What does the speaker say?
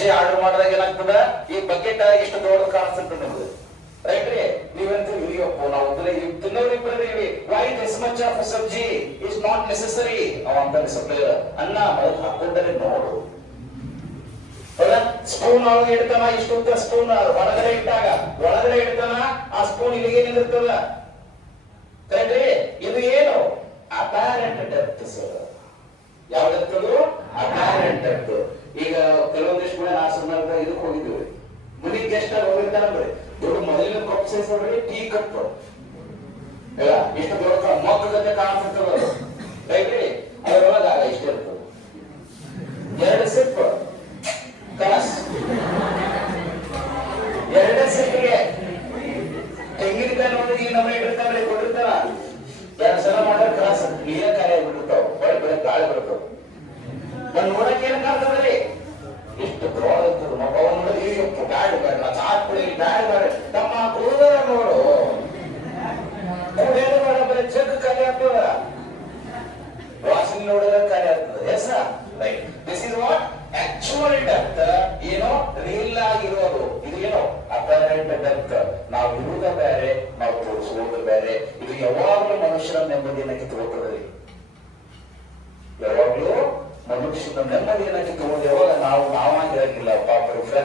ಸಬ್ಜಿ order ಮಾಡಿದಾಗ ಏನಾಗ್ತದ ಈ ಬಕೆಟ್ ಇಷ್ಟು ದೊಡ್ಡ ಕಾಣಿಸ್ತದೆ ನಿಮ್ಗೆ, ರೈಟ್ ರೀ? ನೀವಂತೀವಿ ಅಯ್ಯಪ್ಪ ನಾವು ತಿನ್ನೋರಿಬ್ಬರಿದ್ದೀವಿ, why this much of sabzi is not necessary. ಅವಂತ ಸಪ್ಲೈಯರ್ ಅನ್ನ ಮೌತ್ ಹಾಕೊಂಡರೆ ನೋಡು, ಸ್ಪೂನ್ ಒಳಗೆ ಇಡ್ತಾನ, ಇಷ್ಟು ಉದ್ದ ಸ್ಪೂನ್ ಹೊರಗಡೆ ಇಟ್ಟಾಗ ಒಳಗಡೆ ಇಡ್ತಾನ, ಆ ಸ್ಪೂನ್ ಇಲ್ಲಿಗೆ ನಿಂದಿರ್ತದ, ಕರೆಕ್ಟ್ ರೀ? ಇದು ಏನು ಅಪ್ಯಾರೆಂಟ್ ಡೆಪ್ತ್ ಸರ್. ಯಾವ ಡೆಪ್ತ್ ಅದು? Apparent depth. ಈಗ ಕೆಲವೊಂದಿಷ್ಟು ಕೂಡ ನಾ ಸುಮಾರು ಇದಕ್ಕೆ ಹೋಗಿದ್ದೀವಿ, ಮನಿ ಗೆಸ್ಟ್ ಆಗಿ ಹೋಗಿರ್ತಾನಂದ್ರೆ ದೊಡ್ಡ ಮೊದಲಿನ ಕಪ್ ಸೈಜ್ ನೋಡ್ರಿ, ಟೀ ಕಪ್ ಇಲ್ಲ ಇಷ್ಟು ದೊಡ್ಡ ಮೊಕ್ಕದಂತೆ ಕಾಣಿಸ್ತದ, ರೈಟ್ ರೀ? ಅದರೊಳಗ ಇಷ್ಟ ಇರ್ತದೆ, 2 ಸಿಪ್ ಕಲಸ್, 2 ಸಿಪ್ಪಿಗೆ ತೆಂಗಿನಕಾಯಿ ನೋಡಿ ಈ ನಮ್ಮನೆ ಇಟ್ಟಿರ್ತಾನೆ ಕೊಟ್ಟಿರ್ತಾನ, 2 ಸಲ ಮಾಡಿದ್ರೆ ಕಲಸ್ ನೀರೇ ಖಾಲಿ ಆಗ್ಬಿಟ್ಟಿರ್ತಾವ, ಹೊಳೆ ಬೆಳೆ ಗಾಳಿ ಬರ್ತಾವ. ನಾನು ನೋಡಕ್ಕೆ ಏನ್ ಕಾಣ್ತದ್ರಿ, ಇಷ್ಟು ದೊಡ್ಡ ಮಗವನ್ನು ಬ್ಯಾಡ್ ಬೇಡ, ನಾ ಚಾಟ್ ಕುಡಿ ಬ್ಯಾಡ್ ಬೇಡ, ನಮ್ಮ ಕೂದಲ ನೋಡು ಕುಡಿಯೋದು ಬೇಡ, ಬರೀ ಜಗ್ ಖಾಲಿ ಆಗ್ತದ, ವಾಸನೆ ನೋಡಿದ್ರೆ ಖಾಲಿ ಆಗ್ತದೆ. Yes right, this is what actual depth. ಏನೋ ರಿಯಲ್ ಆಗಿರೋದು ಇದು, ಏನೋ ಅಪರೆಂಟ್ ಡೆಪ್ತ್. ನಾವು ಇರುವುದ ಬೇರೆ, ನಾವು ತೋರಿಸುವುದು ಬೇರೆ. ಇದು ಯಾವಾಗಲೂ ಮನುಷ್ಯನ ನೆಮ್ಮದಿಯನ್ನು ಕಿತ್ತುಕೊಳ್ತದೆ, ಯಾವಾಗಲೂ ಮನುಷ್ಯನ ನೆಮ್ಮದಿಯನ್ನು ಕಿತ್ತುಕೊಳ್ಳೋದು. ಯಾವಾಗ ನಾವು ನಾವಾಗಿರಂಗಿಲ್ಲ ಪಾಪ